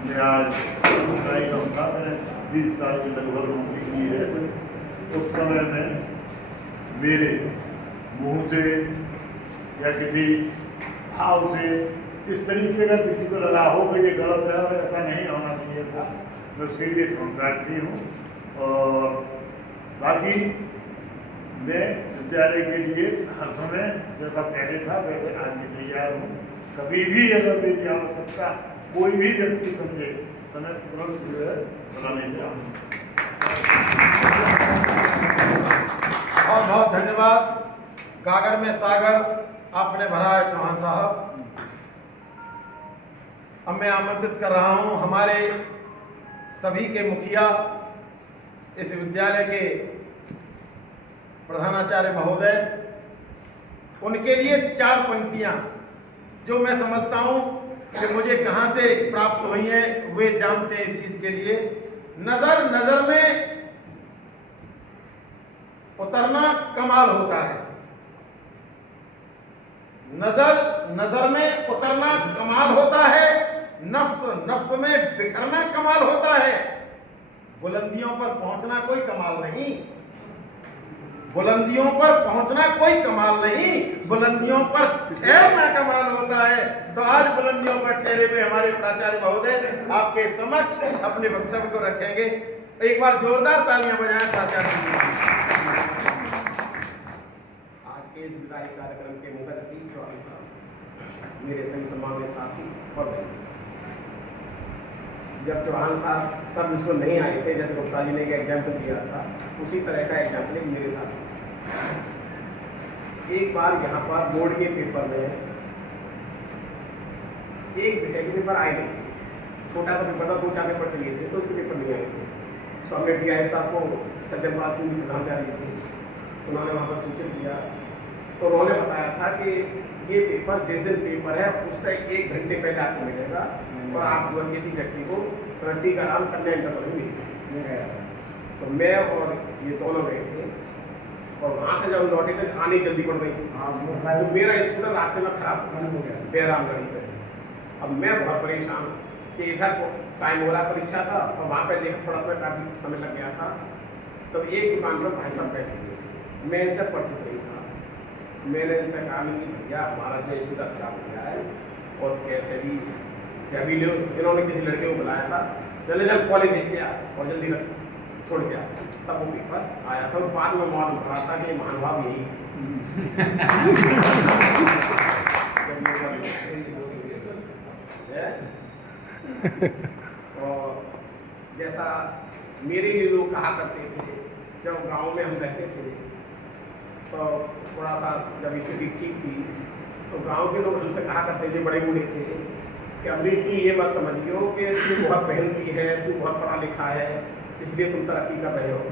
मैं आज सरकारी था, मैंने 20 साल की लगभग नौकरी की है। उस समय में मेरे मुंह से या किसी भाव से इस तरीके का किसी को लगा हो कि ये गलत है और ऐसा नहीं होना चाहिए था, मैं उसके लिए कॉन्ट्रैक्टी हूँ। और बाकी मैं विद्यालय के लिए हर समय जैसा पहले था वैसे आज भी तैयार हूँ। कभी भी अगर मेरी आवश्यकता कोई भी व्यक्ति समझे तो मैं तुरंत जो है बनाने जाऊँ। बहुत बहुत धन्यवाद। गागर में सागर आपने भरा है चौहान साहब। अब मैं आमंत्रित कर रहा हूं हमारे सभी के मुखिया, इस विद्यालय के प्रधानाचार्य महोदय, उनके लिए 4 पंक्तियां जो मैं समझता हूं कि मुझे कहां से प्राप्त हुई हैं, वे जानते हैं इस चीज के लिए। नजर नजर में उतरना कमाल होता है, नजर नजर में उतरना कमाल होता है, नफ्स नफ्स में बिखरना कमाल होता है। बुलंदियों पर पहुंचना कोई कमाल नहीं, बुलंदियों पर पहुंचना कोई कमाल नहीं, बुलंदियों पर ठहरना कमाल होता है। तो आज बुलंदियों पर ठहरे हुए हमारे प्राचार्य महोदय आपके समक्ष अपने वक्तव्य को रखेंगे। एक बार जोरदार तालियां बजाएं प्राचार्य जी। आज के इस विदाई कार्यक्रम के मुख्य अतिथि चौहान साहब, मेरे सभी सम्मानित साथी और बहन, जब चौहान साहब सब इसको नहीं आए थे, जब गुप्ता जी ने एक एग्जाम्पल दिया था, उसी तरह का एग्जाम्पल एक मेरे साथ एक बार यहाँ पर बोर्ड के पेपर में एक विषय के पेपर आए नहीं थे। छोटा सा पेपर था, 2-4 पेपर चाहिए थे, तो उसके पेपर नहीं आए थे। तो हमने DI साहब को, सज्जनपाल सिंह प्रधानाचार्य थे, उन्होंने वहाँ पर सूचित किया। तो उन्होंने बताया था कि ये पेपर जिस दिन पेपर है उससे 1 घंटे पहले आपको मिलेगा और आप जो किसी व्यक्ति को टीकाराम कन्या इंटरव्यू में गया था। तो मैं और ये दोनों गए थे और वहाँ से जब लौटे थे आने की जल्दी पड़ गई थी। तो मेरा स्कूटर रास्ते में खराब हो गया बेरामगढ़ी पे। अब मैं बहुत परेशान कि इधर को टाइम हो रहा, परीक्षा था और वहाँ पर लेकर पड़ा था, काफ़ी समय लग गया था। तब एक दुकान पर भाई साहब बैठे हुए, मैं इनसे परिचित नहीं था। मैंने इनसे कहा कि भैया हमारा जो स्कूटर खराब हो गया है और कैसे भी अभी इन्होंने किसी लड़के को बुलाया था, चले जब कॉलेज भेज गया और जल्दी छोड़ गया। तब वो पेपर आया था और बाद में मालूम पड़ा था कि महानुभाव यही और जैसा मेरे लिए लोग कहा करते थे, जब गांव में हम रहते थे तो थोड़ा सा जब स्थिति ठीक थी तो गांव के लोग हमसे कहा करते थे, बड़े बूढ़े थे, कि अमरीश तू ये मत समझियो कि तू बहुत मेहनती है, तू बहुत पढ़ा लिखा है, इसलिए तुम तरक्की कर रहे हो।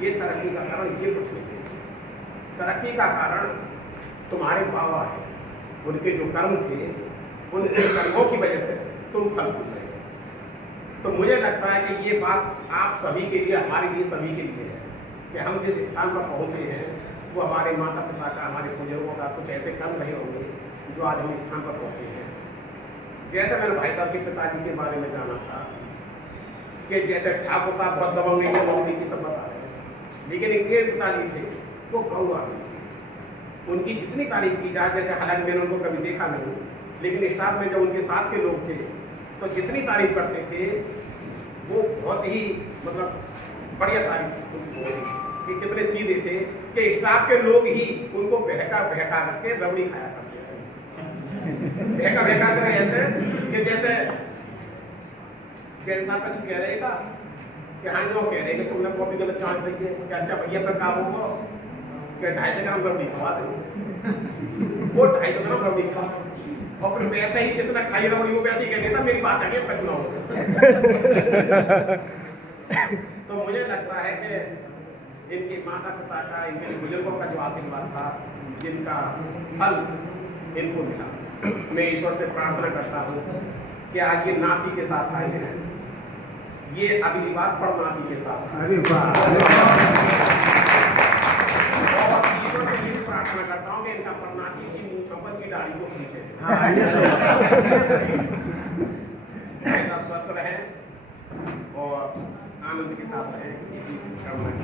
ये तरक्की का कारण ये कुछ नहीं है। तरक्की का कारण तुम्हारे बाबा है, उनके जो कर्म थे, उनके कर्मों की वजह से तुम फल भोग रहे हो। तो मुझे लगता है कि ये बात आप सभी के लिए, हमारे लिए, सभी के लिए है कि हम जिस स्थान पर पहुँचे हैं वो हमारे माता पिता का, हमारे बुजुर्गों का कुछ ऐसे कर्म रहे होंगे जो आज हम स्थान पर पहुँचे हैं। जैसे मैंने भाई साहब के पिताजी के बारे में जाना था कि जैसे ठाकुर साहब बहुत दबंग नहीं थे, नौकरी की सब बता रहे हैं, लेकिन इनके पिताजी थे वो गौ आदमी थे। उनकी जितनी तारीफ की जाए, जैसे हालांकि मैंने उनको कभी देखा नहीं, लेकिन स्टाफ में जब उनके साथ के लोग थे तो जितनी तारीफ करते थे वो बहुत ही मतलब बढ़िया तारीफ कि कितने सीधे थे कि स्टाफ के लोग ही उनको बहका बहका करके रबड़ी खाया करते थे। बहका बहका कर ऐसे कि जैसे साहब कुछ कह रहेगा कि हाँ जो कह रहे कि तुमने कॉपी गलत जान दी है कि अच्छा भैया पर काम होगा कि 250 ग्राम रबड़ी खवा देंगे। वो 250 ग्राम रबड़ी खवा और फिर वैसे ही जिसने खाई रबड़ी वो वैसे ही कहते था मेरी बात आगे कचना हो। तो मुझे लगता है कि इनके माता पिता का, इनके बुजुर्गों का जो आशीर्वाद था, जिनका फल इनको मिला, मैं ईश्वर से प्रार्थना करता हूँ कि आज ये नाती के साथ आए हैं, ये अगली बार पड़नाती के साथ। अरे वाह। और ईश्वर से ये प्रार्थना करता हूँ कि इनका पड़नाती की मूंछों पर की दाढ़ी को खींचे। स्वस्थ रहें और आनंद के साथ रहें, इसी कामना